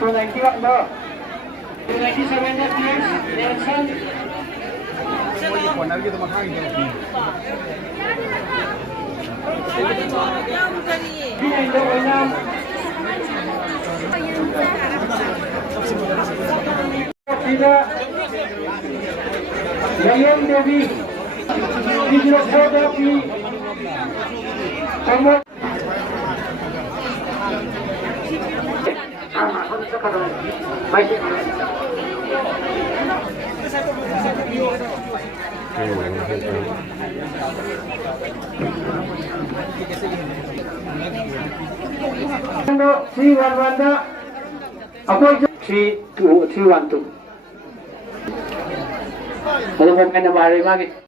91 no. 97 Nelson. Layan Devi, Devi, Three, 2, 3, 1, 2. Kalau mau main nama hari lagi.